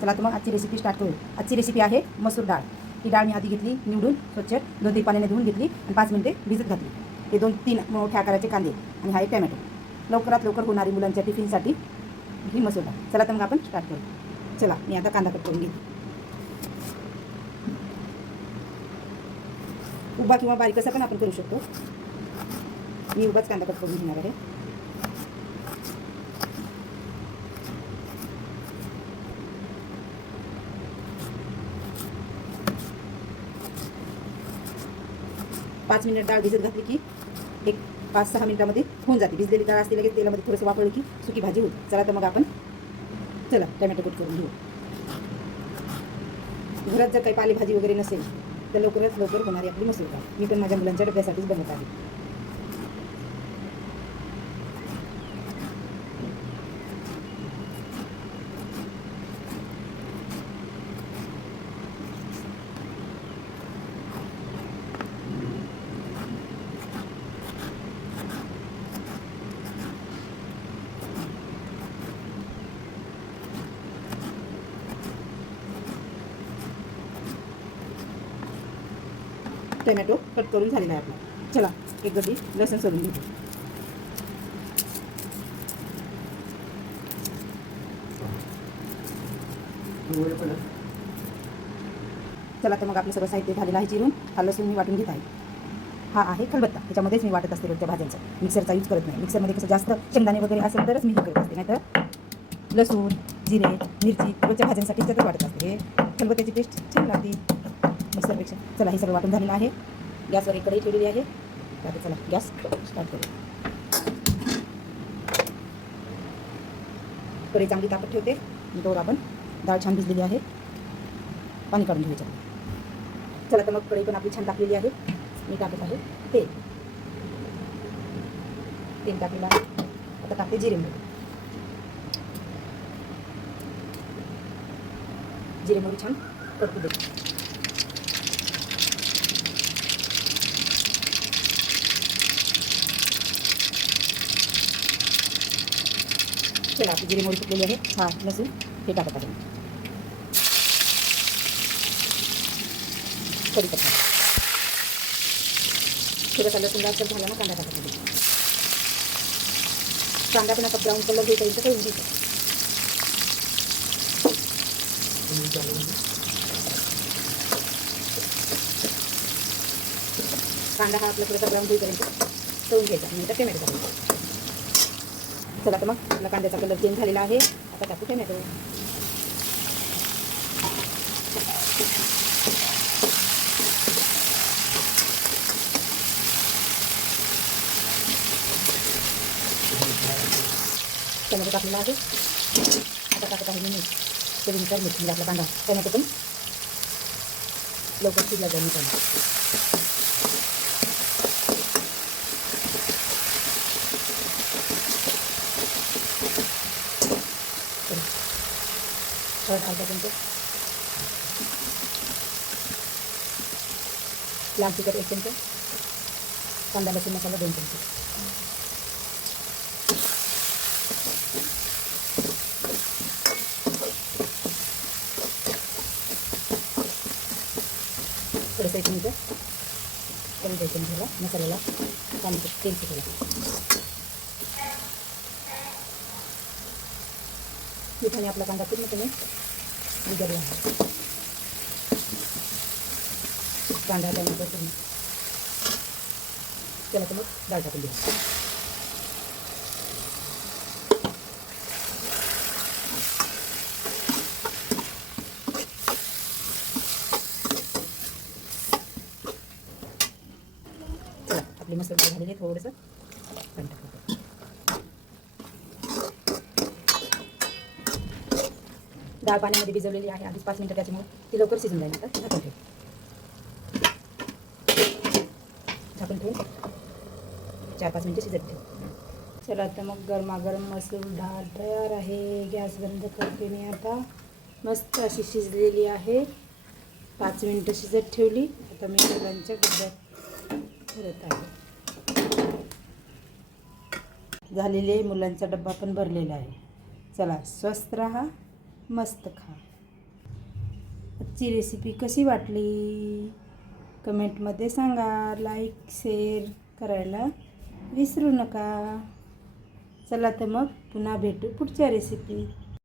चला तर मग आजची रेसिपी स्टार्ट करू आजची रेसिपी आहे मसूर डाळ. ही डाळ मी आधी घेतली निवडून स्वच्छ दोन तीन पाण्याने धुवून घेतली आणि पाच मिनिटे भिजत घातली. हे दोन तीन मोठ्या आकाराचे कांदे आणि हा एक टॅमॅटो. लवकरात लवकर होणारी मुलांच्या टिफिनसाठी ही मसूर डाळ. चला तर मग आपण स्टार्ट करू चला मी आता कांदा कट करून घेते. उभा किंवा बारीक असा पण आपण करू शकतो. मी उभाच कांदा कट करून घेणार आहे. पाच मिनिट डाळ भिजत घातली की एक पाच सहा मिनिटामध्ये होऊन जाते. भिजलेली डाळ असते लगेच तेलामध्ये थोडंसं वापरलं की सुकी भाजी होईल चला तर मग आपण चला टमॅटो कट करून घेऊ. घरात जर काही पालेभाजी वगैरे नसेल तर लवकरच लवकर होणारी आपली मसूर डाळ. मी पण माझ्या मुलांच्या डब्यासाठीच बनवत आहे. टमॅटो कट करून झालेला आहे आपला. चला एक गड्डी लसूण सोडून घेतो. चला तर मग आपलं सगळं साहित्य झालेलं आहे चिरून हा लसूण मी वाटून घेत आहे. हा आहे खलबत्ता. त्याच्यामध्येच मी वाटत असते रोजच्या भाज्यांचा. मिक्सरचा यूज करत नाही. मिक्सरमध्ये कसं जास्त शेंगदाणे वगैरे असेल तरच मी हे करत असते. नाहीतर लसूण जिरे मिरची रोजच्या भाज्यांसाठी त्यातच वाटत असते. हे खलबत्त्याची टेस्ट छान लागते. मिक्सरपेक्षा चला, हे सगळं वाटून झालेलं आहे. गॅसवर एक कढई ठेवलेली आहे. आता चला, गॅस स्टार्ट करू. कढई चांगली तापत ठेवते. तोवर आपण, डाळ छान भिजलेली आहे. पाणी काढून घ्यायचं चला. तर मग कढई पण आपली छान टाकलेली आहे. मी टाकत आहे तेल. तेल टाकलेलं आहे. आता टाकते जिरे मोहरी. छान परतू चला आपली जिरे मोरी सुटलेली आहे. हा लसूण हे टाकत आहे. कढीपत्ता थोडासा लसूण जास्त झाला ना कांदा टाकत कांदा पण आता ब्राऊन कलर होईपर्यंत करून घ्यायचं कांदा हा आपला थोडासा ब्राऊन होईपर्यंत तळून घ्यायचा. नंतर टोमॅटो टाकायचा चला तर मग आपला कांद्याचा कलर चेंज झालेला आहे. आता टाकू टोमॅटो टोमॅटो टाकलेला आहे. आता टाकत आहे मी मीठ. चवीनुसार मीठ आपला कांदा. टोमॅटो पण लवकर शिजला जाईल मिठाने हळद अर्धा चमचे लाल तिखट एक चमचा कांदा लसूण मसाला दोन चमचे थोडंसं एक मिनिटं कमी मिठाने आपला कांदा पूर्णपणे बिघडला आहे. कांदा त्यानंतर पूर्ण. त्याला तर मग डाळ टाकून देऊ. आपली मस्त झालेली थोडंसं पाणी टाकू डाळ पाण्यामध्ये भिजवलेली आहे. आधीच पाच मिनटं त्याच्यामुळे ती लवकर शिजून जाईल. आता झाकून ठेवू. झाकून ठेवून चार पाच मिनटं शिजत ठेवू. चला आता मग गरमागरम मसूर डाळ तयार आहे. गॅस बंद करते मी आता. मस्त अशी शिजलेली आहे. पाच मिनटं शिजत ठेवली. आता मी मुलांच्या डब्यात भरत आहे. झालेले मुलांचा डब्बा पण भरलेला आहे. चला स्वस्त रहा. मस्त खा. आजची रेसिपी कशी वाटली? कमेंटमध्ये सांगा. लाईक शेअर करायला विसरू नका. चला तर मग पुन्हा भेटू पुढच्या रेसिपी